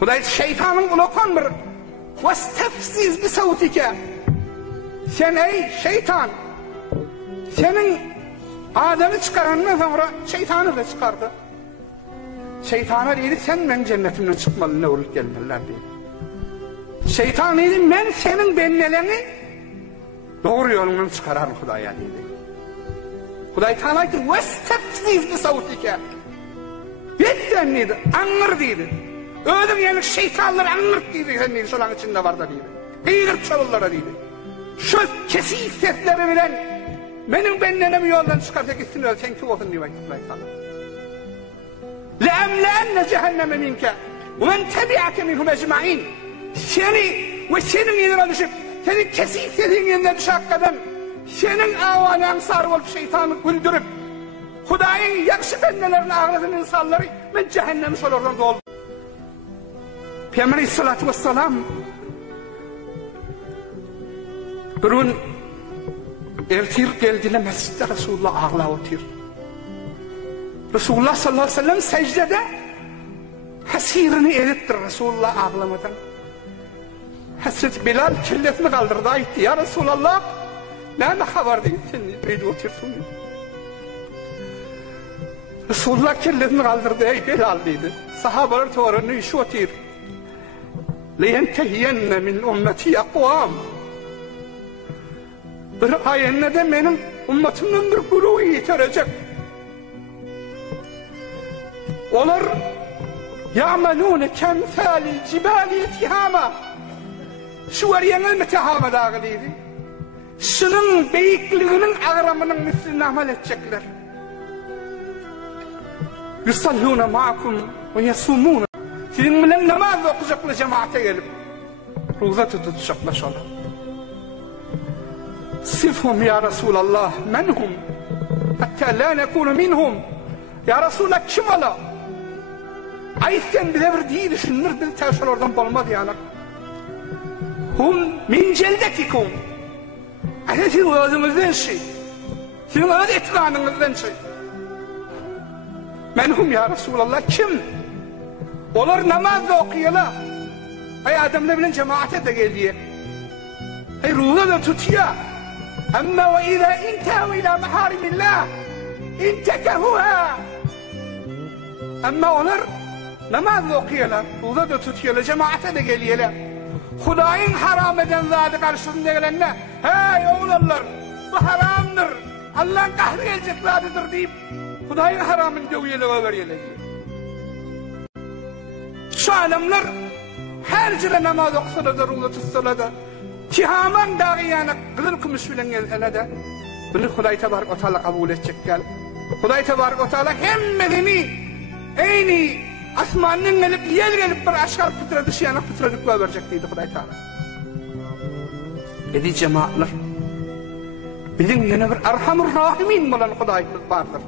Hudaý şeytanın kulakon bir "Vastafziz bi savtika." Sen ey şeytan, senin Adem'i çıkarandan sonra şeytanı da çıkardı. Şeytana dedi sen men cennetimden çıkmalı, ne olup gelmeliler dedi. Şeytan dedi men senin benneleni doğru yolundan çıkararım Hudaýa dedi. Hudaý Taala aytdı "Vastafziz bi savtika." Yetten dedi, anır dedi. Öldüm yani şeytanlar anır dedi, sen dedi, şolan içinde var da dedi. Eğir çalırlara dedi. Şu kesik sesleri bilen benim bennenemi yoldan çıkarsa gitsin ölsen ki olsun diye Hudaý Taala. لَاَمْلَاَنَّ جَهَنَّمَ مِنْكَ وَمَنْ تَبِعَكَ مِنْهُمْ اَجْمَعِينَ. Seni ve senin yerine düşüp, senin kesik sesin yerine düşüp hakikaten, senin avanın sarı olup şeytanı güldürüp, Hudaýyň yakşı bennelerini ağlasın insanları, ben cehennemi şolardan doldu. Peygamber aleyhissalatu vesselam bir gün ertir geldiler mescidde Resulullah ağla otur. Resulullah sallallahu aleyhi ve sellem secdede hasirini erittir Resulullah ağlamadan. Hazreti Bilal kellesini kaldırdı ayıttı. Ya Resulallah ne haber değil sen böyle otursun. Resulullah kellesini kaldırdı ey Bilal dedi. Sahabeler tuvarını işi otur. لَيَنْتَهِيَنَّ مِنْ اُمَّتِي اَقْوَامٍ. Bir ayette de benim ümmetimden bir grubu yitirecek. Onlar يَعْمَلُونَ كَمْثَالِ الْجِبَالِ الْتِهَامًا. Şu variyanın metehama dağılıydı. Şunun beyikliğinin ağramının mislini amel edecekler. يُصَلُّونَ مَعَكُمْ وَيَسُومُونَ. Sizin bilen namaz okuyacaklar cemaate gelip. Ruza tutacaklar şöyle. Sifhum ya Resulallah menhum. Hatta la nekunu minhum. Ya Resulallah kim ola? Aysen bile bir değil düşünür bir teşhir oradan bulmadı yani. Hum min celdetikum. Sizin özünüzden şey. Sizin öz etkanınızdan şey. Menhum ya Resulallah kim? Onlar namaz da okuyorlar. Ay adamla bilen cemaate de geliyor. Ay ruhuna da tutuyor. Ama ve izâ intehû ilâ mahârimillâh intekehuha. Ama onlar namaz da okuyorlar. Ruhuna da tutuyorlar. Cemaate de geliyorlar. Hudaýyň haram eden zady karşısında gelenler. Hey oğlanlar bu haramdır. Allah'ın kahrı gelecek zadıdır deyip Hudaýyň haramını döwýele veriyorlar. Şu alemler her cüre namaz okusalar da ruhuna tutsalar da tihaman dağı yani kızıl kumuş bilen gelsene de bunu Hudaý Tebarek ve Teala kabul edecek gel. Hudaý Tebarek ve Teala hemmedini eyni asmanın gelip yer gelip bir aşkar pıtradı şiyanak pıtradıkla verecek deydi Hudaý Teala. Dedi cemaatler bizim yine bir Erhamur Rahimin olan Hudaýymyz vardır.